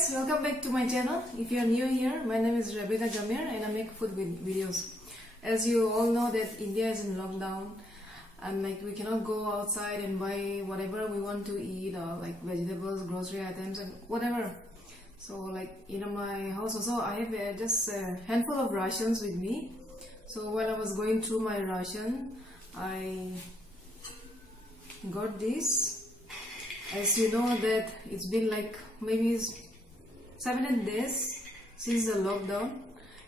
guys, welcome back to my channel. If you are new here, my name is Rebecca Jamir and I make food videos. As you all know that India is in lockdown and we cannot go outside and buy whatever we want to eat or like vegetables, grocery items and whatever. So in my house also I have just a handful of rations with me. So while I was going through my ration, I got this. As you know that it's been maybe 7 days since the lockdown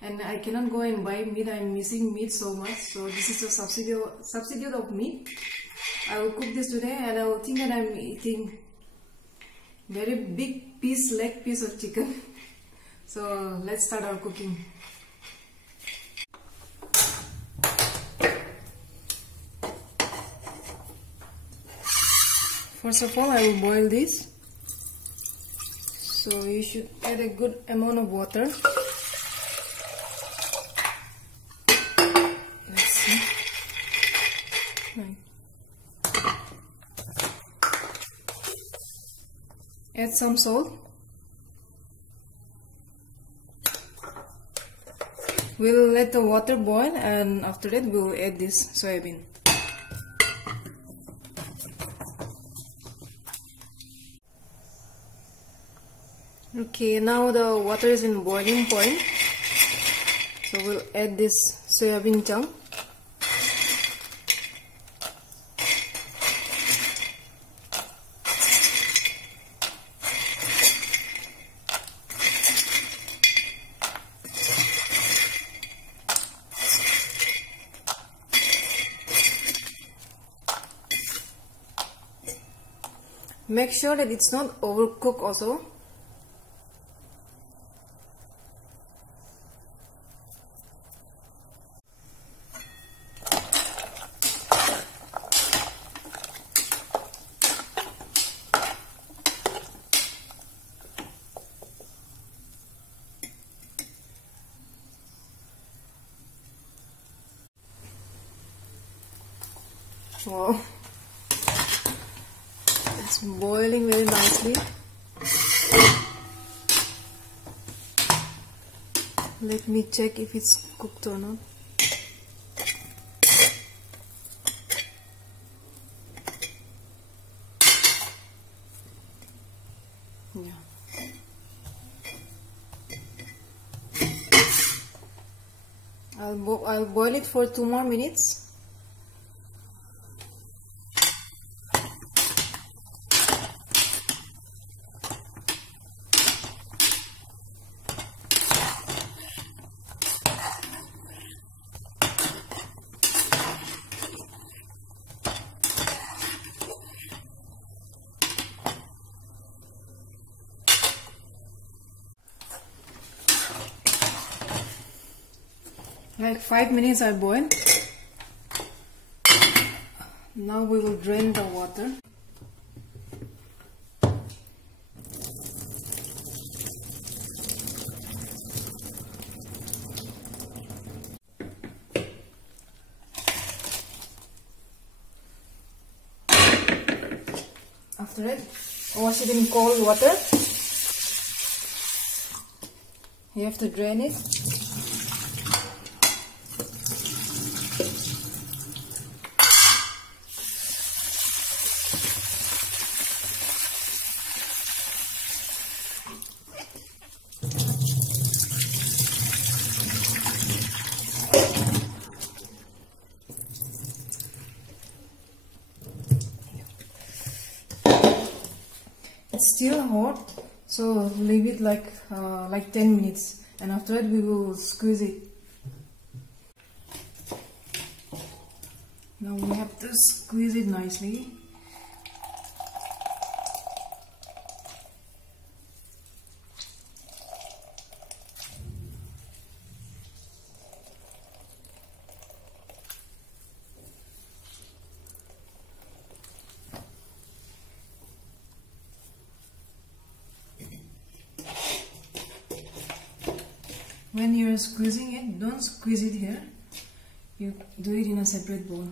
and I cannot go and buy meat. I'm missing meat so much, so this is a substitute of meat. I will cook this today and I will think that I'm eating very big leg piece of chicken. So let's start our cooking. First of all, I will boil this. So you should add a good amount of water. Let's see. Right. Add some salt. We'll let the water boil and after that we'll add this soybean. Okay, now the water is in boiling point, so we'll add this soybean chunk. Make sure that it's not overcooked also. Wow, it's boiling very nicely. Let me check if it's cooked or not. Yeah. I'll boil it for 2 more minutes. Like 5 minutes I boiled. Now we will drain the water. After it, wash it in cold water. You have to drain it. It's still hot, so leave it like 10 minutes and after that we will squeeze it. Now we have to squeeze it nicely. When you are squeezing it, don't squeeze it here. You do it in a separate bowl.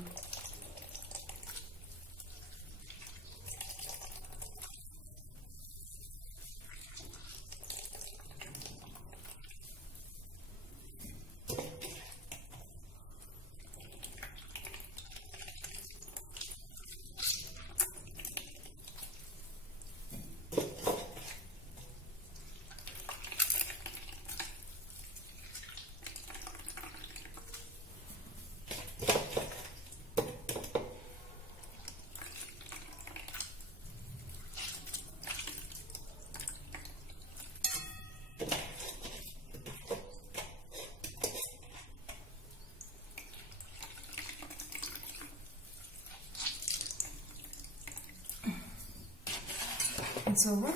it's over.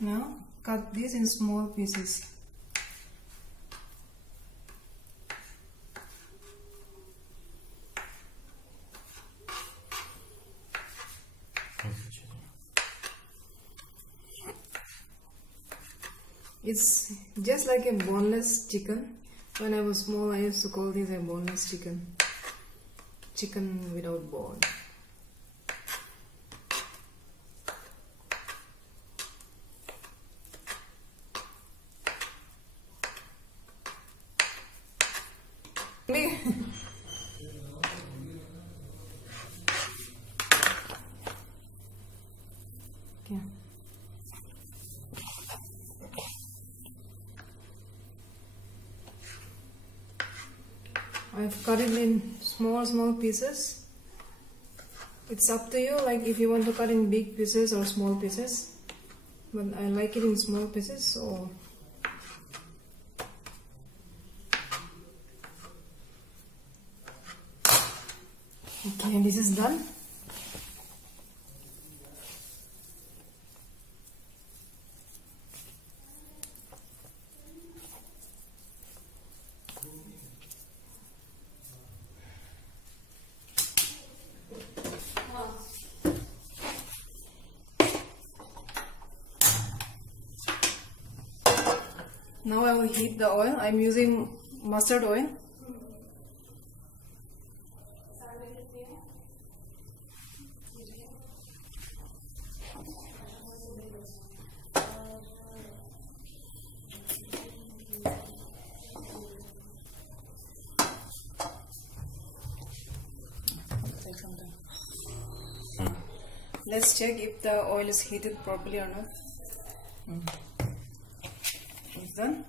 Now cut this in small pieces. It's just like a boneless chicken. When I was small, I used to call this a boneless chicken. Chicken without bone. Okay. I've cut it in small pieces. It's up to you, like if you want to cut in big pieces or small pieces, but I like it in small pieces, so okay, this is done. Now I will heat the oil. I'm using mustard oil. Let's check if the oil is heated properly or not. It's done.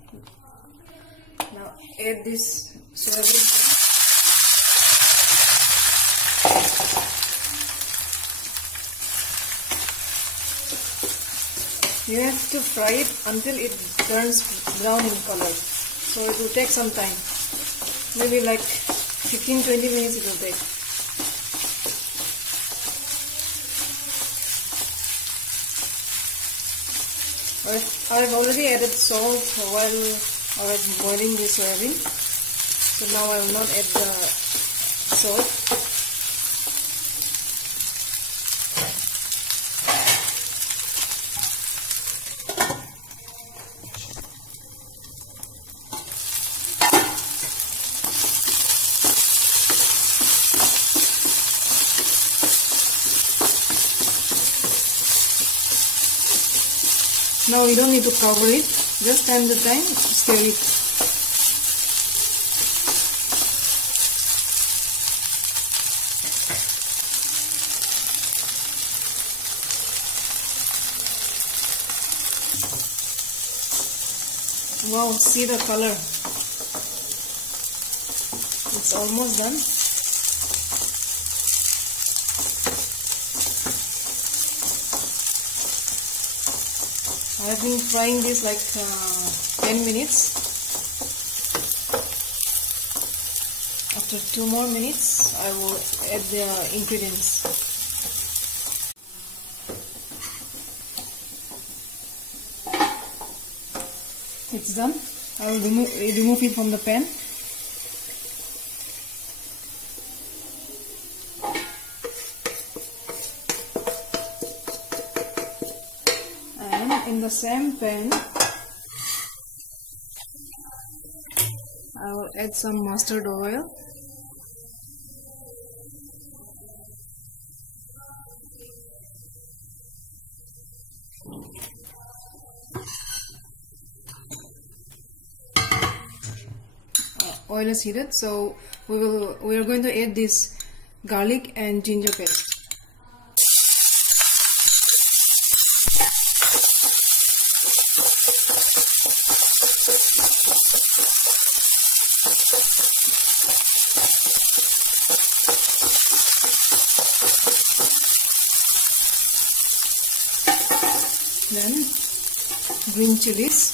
Now add this soybean. You have to fry it until it turns brown in color. So it will take some time. Maybe like 15-20 minutes it will take. I've already added salt while I was boiling this soybean, so now I will not add the salt. Now you don't need to cover it, just time to time stir it. Wow, see the color. It's almost done. I've been frying this like 10 minutes. After 2 more minutes, I will add the ingredients. It's done. I will remove it from the pan. In the same pan, I will add some mustard oil. Oil is heated, so we are going to add this garlic and ginger paste. Then green chilies,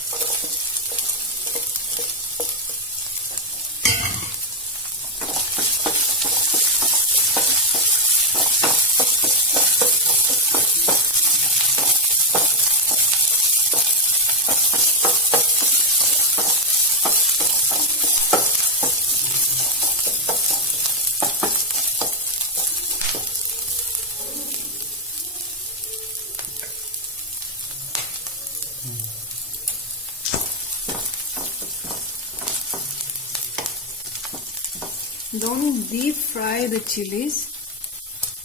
Don't deep fry the chilies,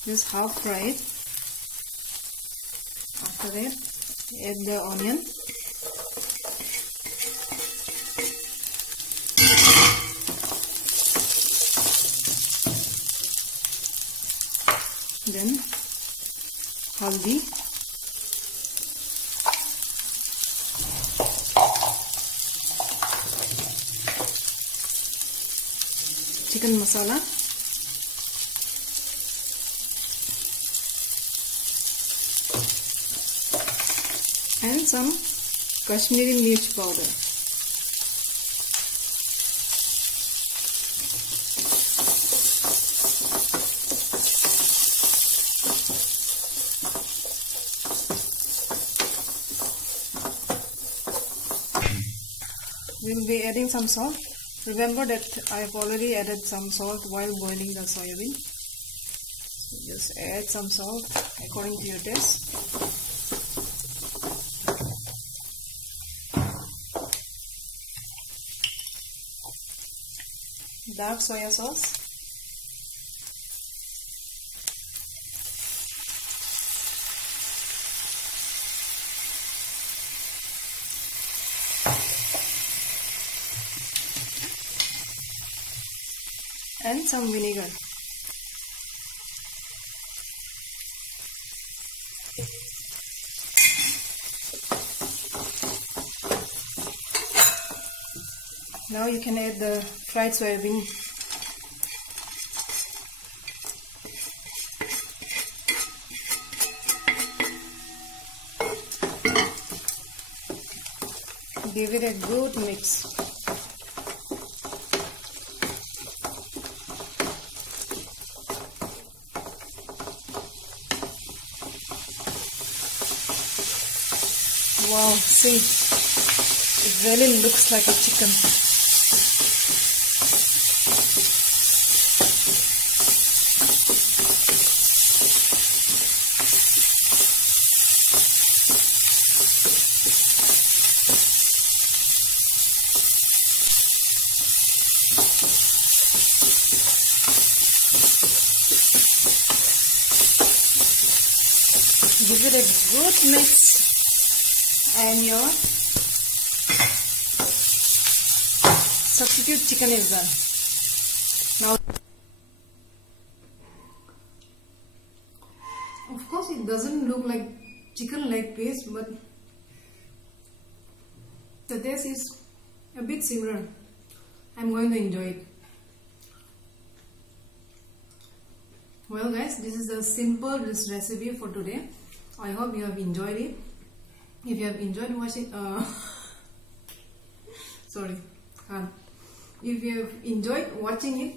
just half fry it. After that, add the onion. Then haldi, chicken masala, and some Kashmiri mirch powder. We will be adding some salt. Remember that I have already added some salt while boiling the soybean. So just add some salt according to your taste. Dark soya sauce. And some vinegar. Now you can add the fried soybean. Give it a good mix. Wow, see, it really looks like a chicken. Give it a good mix. And your substitute chicken is done. Now, of course, it doesn't look like chicken leg piece, but the taste is a bit similar. I'm going to enjoy it. Well, guys, this is a simple recipe for today. I hope you have enjoyed it. If you have enjoyed watching, if you have enjoyed watching it,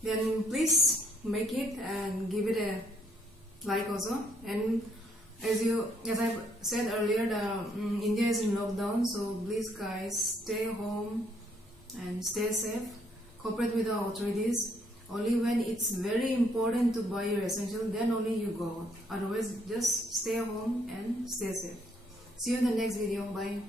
then please make it and give it a like also. And as I said earlier, India is in lockdown, so please guys stay home and stay safe. Cooperate with the authorities. Only when it's very important to buy your essential, then only you go out. Otherwise, just stay home and stay safe. See you in the next video. Bye.